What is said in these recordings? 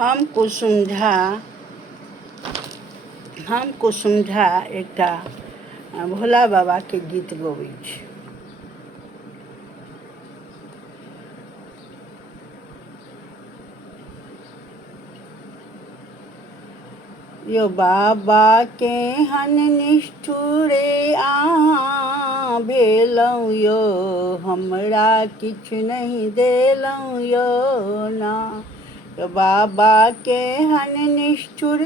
हम कुसुम झा एकटा भोला बाबा के गीत गबै छी। यो बाबा केहन निष्ठुरे अहाँ भेलहुँ यौ, हमरा किछु नहि देलहुँ यौ ना। यो बाबा केहन निष्ठुर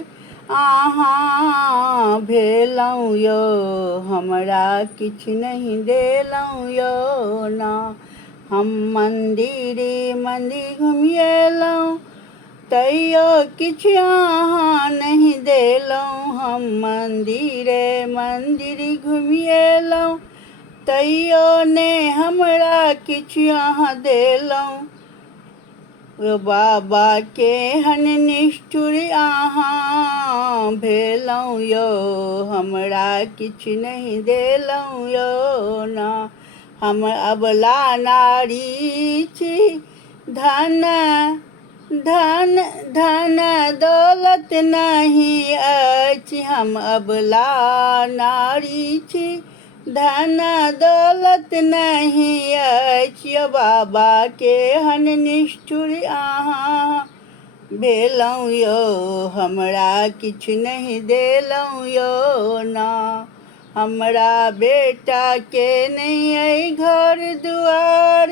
अहाँ भेलहुँ यौ, हमरा किछु नहि देलहुँ यौ ना। हम मंदिर घुमि अयलहुँ तैयो किछु अहाँ नहीं देलहुँ। हम मंदिर घुमि अयलहुँ तैयो ने हमरा किछु अहाँ देलहुँ। यो बाबा केहन निष्ठुर अहाँ भेलहुँ यौ, हमरा किछु नहीं देलहुँ यौ ना। हम अबला नारी छी, धन दौलत नहीं अछि। हम अबला नारी छी, धन दौलत नहीं अछि। यो बाबा केहन निष्ठुर अहाँ भेलहुँ यौ, हमरा किछु नहीं देलहुँ यौ ना। हमरा बेटा के नहीं अइ घर दुआर,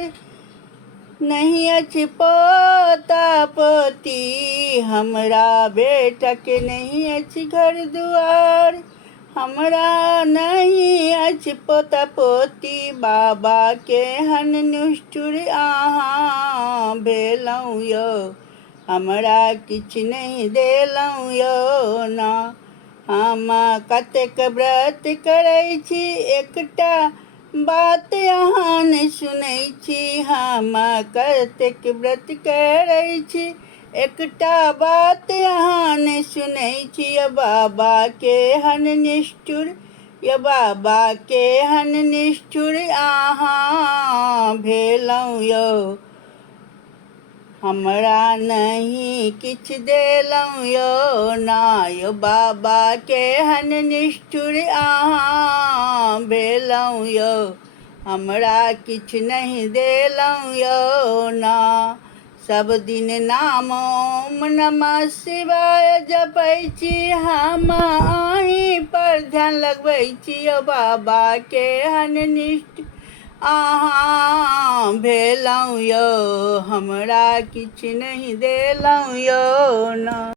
नहीं अछि पोता पोती। हमरा बेटा के नहीं अछि घर दुआर, हमरा नहीं अछि पोता पोती। बाबा केहन निष्ठुर अहाँ भेलहुँ यौ, हमरा किछु नहीं देलहुँ यौ ना। हम कतेक व्रत करै छी, एकटा बात अहाँ नहीं सुनै छी। हम कतेक व्रत करै छी, एकटा बात अहाँ नहीं सुनै छी। यो बाबा केहन निष्ठुर, यो बाबा केहन निष्ठुर अहाँ भेलहुँ यौ, हमरा नहीं किछु देलहुँ यौ ना। यो बाबा केहन निष्ठुर अहाँ भेलहुँ यौ, हमरा किछु नहीं देलहुँ यौ ना। सब दिन नाम ओम नमः शिवाय जपै छी, हम अहीं पर ध्यान लगबै छी। यो बाबा केहन निष्ठुर अहाँ भेलहुँ यौ, हमरा किछु नहीं देलहुँ यौ ना।